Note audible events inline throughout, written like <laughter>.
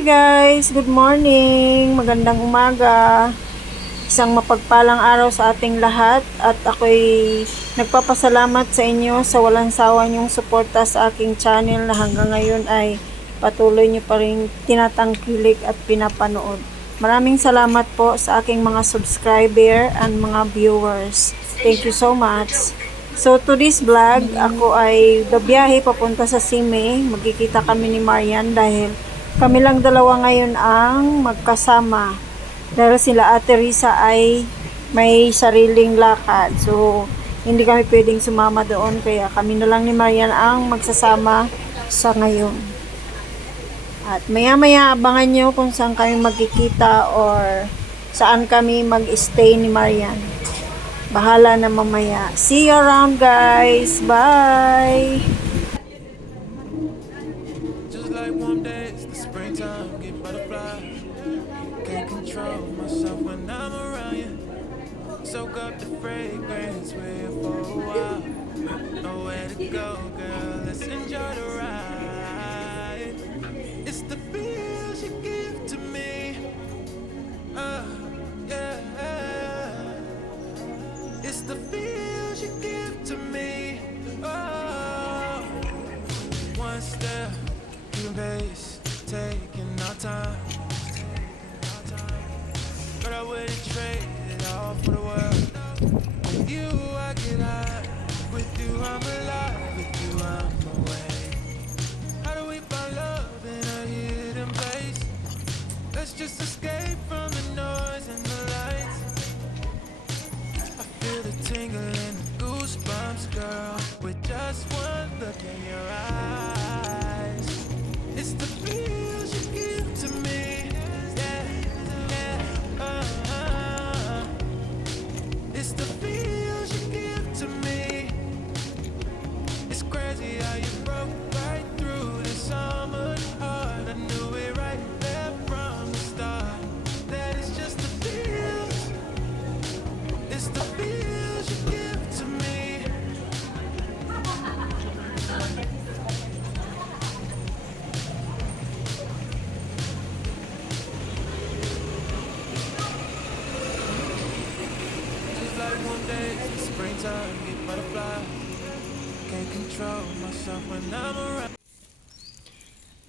Guys! Good morning! Magandang umaga! Isang mapagpalang araw sa ating lahat at ako'y nagpapasalamat sa inyo sa walang sawa niyong suporta sa aking channel na hanggang ngayon ay patuloy niyo pa rin tinatangkilik at pinapanood. Maraming salamat po sa aking mga subscriber and mga viewers. Thank you so much. So to this vlog, ako ay babiyahe papunta sa Sime. Magkikita kami ni Marian dahil kami lang dalawa ngayon ang magkasama. Dahil sila Ate Risa ay may sariling lakad. So hindi kami pwedeng sumama doon kaya kami na lang ni Marian ang magsasama sa ngayon. At maya-maya abangan nyo kung saan kami magkikita or saan kami mag-stay ni Marian. Bahala na mamaya. See you around guys. Bye! Control myself when I'm around you. Soak up the fragrance, we're for a while. Nowhere to go, girl, let's enjoy the ride. It's the feels you give to me. Uh, yeah. It's the feels you give to me. Oh. One step, two pace, taking our time. Wouldn't trade it all for the world. With you, I get high. With you, I'm alive. With you, I'm away. How do we find love in a hidden place? Let's just escape from the noise and the lights. I feel the tingle and the goosebumps, girl, with just one look in your eyes. It's the feels you give love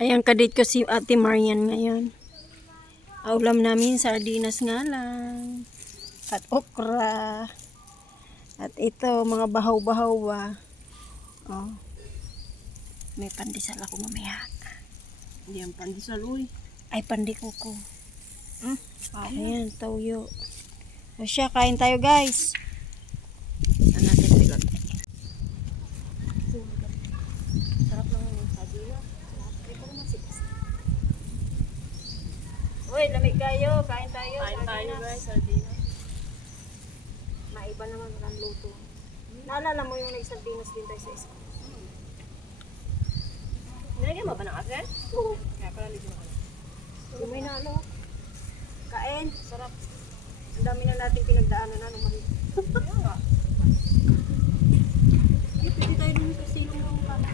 Ayan, kadate ko si Ate Marian ngayon. Aulam namin sardinas nga lang. At okra. At ito, mga bahaw-bahaw ba. Oh. May pandesal ako mamaya. Hindi ang pandesal, uy. Ay, pandiko ko. Hmm? Ayan, toyo. O siya, kain tayo guys. Ano natin bigat? Sarap lang yung sadila. Uy, lamig kayo. Kain tayo. Kain tayo guys, sardinas. Maiba naman ang luto. Naalala mo yung nag-sardinas din tayo sa isa? Nilagyan mo ba ng asin? Oo. Kaya pala nilagyan ko. Yung may nalo. Kain. Sarap. Ang dami na natin pinagdaanan na ng mali. Pwede tayo dun sa silong ng kama.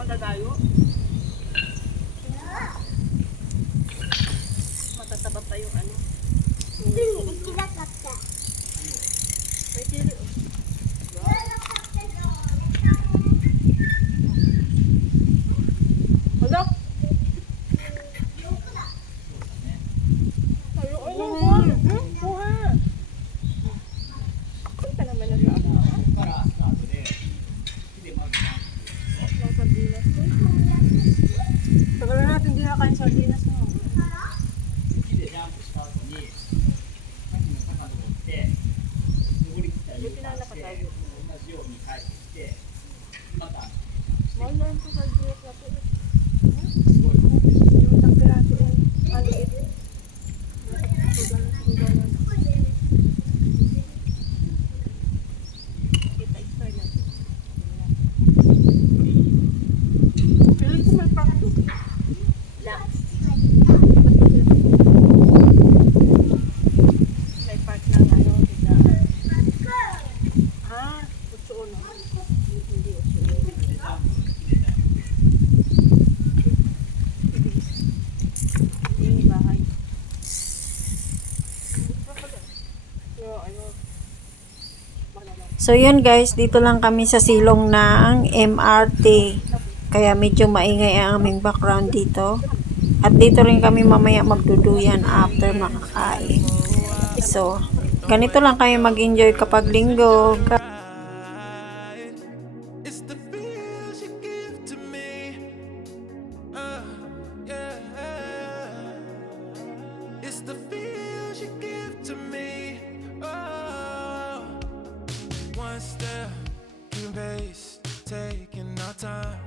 Pagdadayo. Matataba pa yung ano. May tili. Hala! Ayo, ayo, kuha. Kuha. Punta naman na sa ako. Ang sardinas ko. Tagal na natin din nakain sardinas mo. Yung pinalapa tayo. Mahal na ito sa diet na to. Yung isang piraso eh. Maliit. Kita-kita na. So yun guys, dito lang kami sa silong ng MRT. Kaya medyo maingay ang aming background dito. At dito rin kami mamaya magduduyan after makakain. So, ganito lang kami mag-enjoy kapag linggo. Keeping pace, taking our time,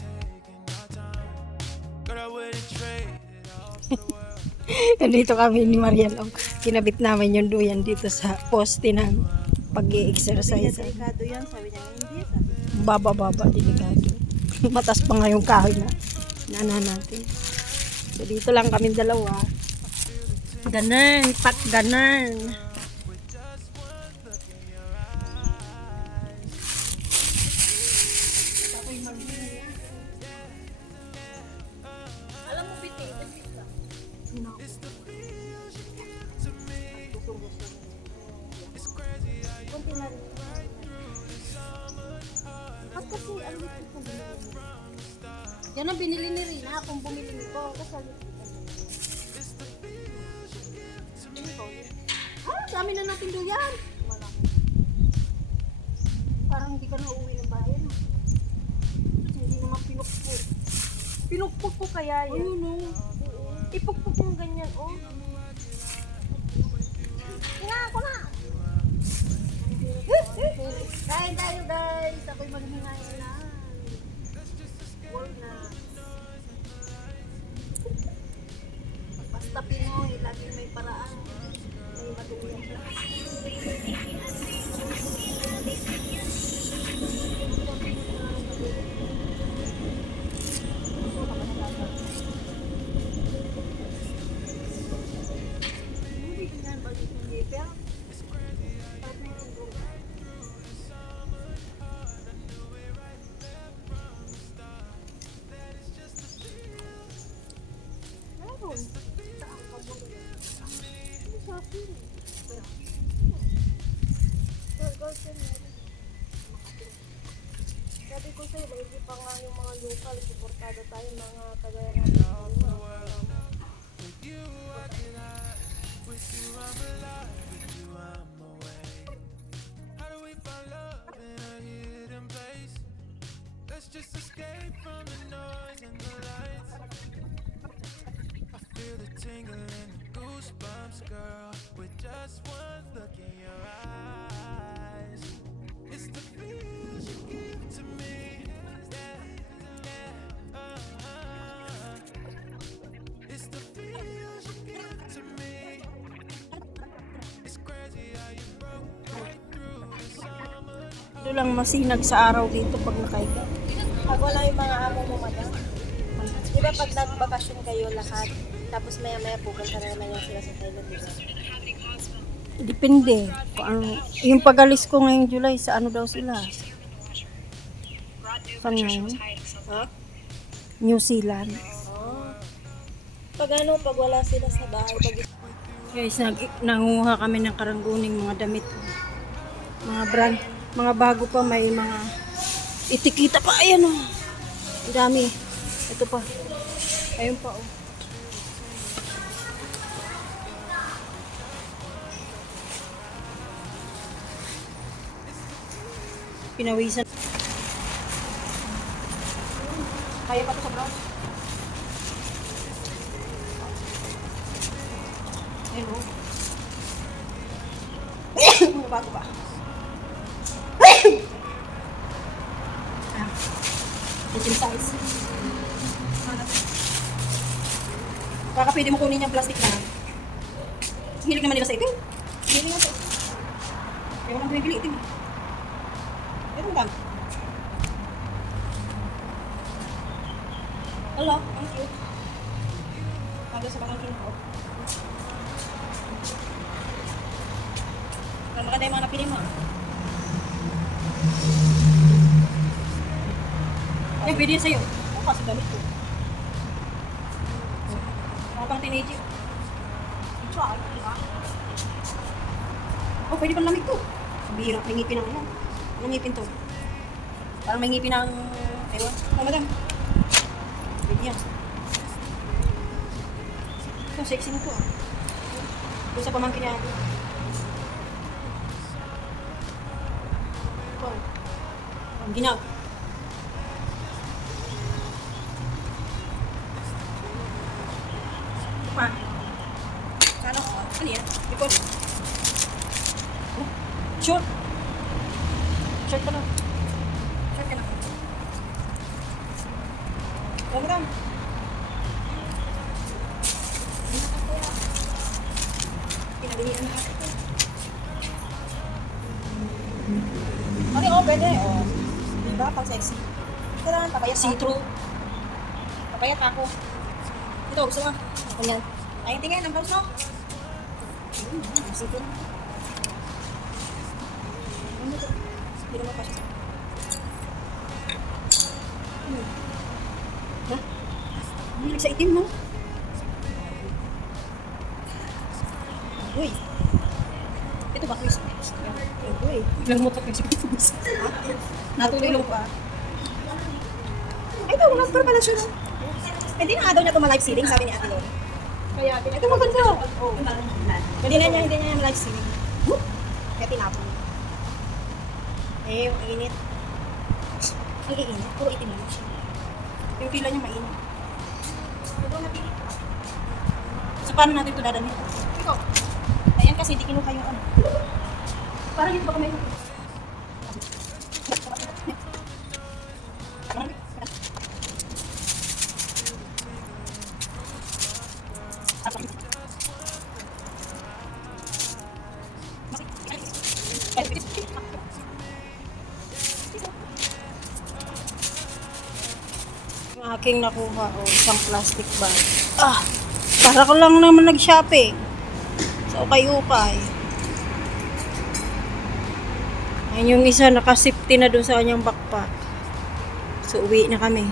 taking our time. Girl, I wouldn't trade it all for the world. <laughs> dito kami ni Mariel. Oh, kinabit namin yung duyan dito sa poste ng pag-i-exercise. Delikado yan, sabi niya. Hindi, Baba-baba, delikado. <laughs> Matas pa nga yung kahoy na nana natin. So, dito lang kami dalawa. Ganun, pat ganun. Yan ang binili ni Rina kung bumili nito. Kasi ko. Ah, dami na natin. Malaki. Parang hindi ka na uuwi ng bahay. no? Kasi hindi naman pinukpok. Pinukpok ko kaya yan. Ayun o. Ipukpok yung ganyan, oh. Ina ako na! <laughs> Kain tayo guys! Ako'y maghihingayin na. Find love in a hidden place? Let's just escape from the noise and the lights. I feel the tingling, goosebumps, girl. With just one look in your eyes. Ito lang masinag sa araw dito pag nakahiga. Pag wala yung mga amo mo, madam. Di ba pag nagbakasyon kayo lahat, tapos maya-maya pupunta na naman sila sa Thailand, di ba? Depende. Ano, yung pagalis ko ngayong July, sa ano daw sila? Saan ngayon? Ha? New Zealand. Oh. Pag ano, pag wala sila sa bahay, pag Guys, nag nanguha kami ng karangguning mga damit. Mga brand, mga bago pa may mga itikita pa. Ayan o. Ang dami. Ito pa. Ayun pa oh. o. Pinawisan. Kaya pa ito sa brown. Ayun o. Mga <coughs> bago pa. Yung size. Baka pwede mo kunin yung plastic na. Hilig naman nila sa itim. Hilig nga sa itim. Ayaw lang bumibili itim. Meron ba? Hello, thank you. Tagal sa pangangkin ko. Pero maganda yung mga napili mo. Ay, pwede yan sa'yo. Ako kasi gamit ko. Mga pang teenager. Ito ah, ito ah. Oh, pwede pang lamig to. Bihira, may ngipin ng ano. Anong ngipin to? Parang may ngipin ng... Ewan. Oh, madam. Ganyan. Ito, sexy na to ah. Doon sa pamangkin niya. Ito. Ang ginag. Short. Short ka na. Short ka na. Oh, madam. Pinabinian na ako. Okay, oh, pwede. Oh. Diba? Sexy. Kailangan papayat See-through. Papayat ako. Ito, gusto mo? Ako yan. Ay, tingin, ang blouse mo. Hmm, See-through. Hindi naman pa siya. Hmm. Ha? Mahilig sa itim, no? Uy. Ito ba, Chris? Uy. Biglang mo kasi Chris. Ha? Natuloy lang pa. Ay, ito, mga para pala siya. Hindi na nga daw niya ito ma-live sealing, sabi ni Ate Lori. Kaya, ito maganda. Hindi na niya, hindi niya live sealing. Kaya tinapon. Eh, ang init. Ang iinit. Puro itim lang siya. Yung pila niya mainit. Ito na pili. So, paano natin ito dadalhin? Ikaw. Ayan kasi, hindi kinuha yung ano. Parang yun baka may... aking nakuha, oh, isang plastic bag. Ah, para ko lang naman nag-shopping. Sa ukay-ukay. Ayun yung isa, nakasipti na doon sa kanyang backpack. So, uwi na kami.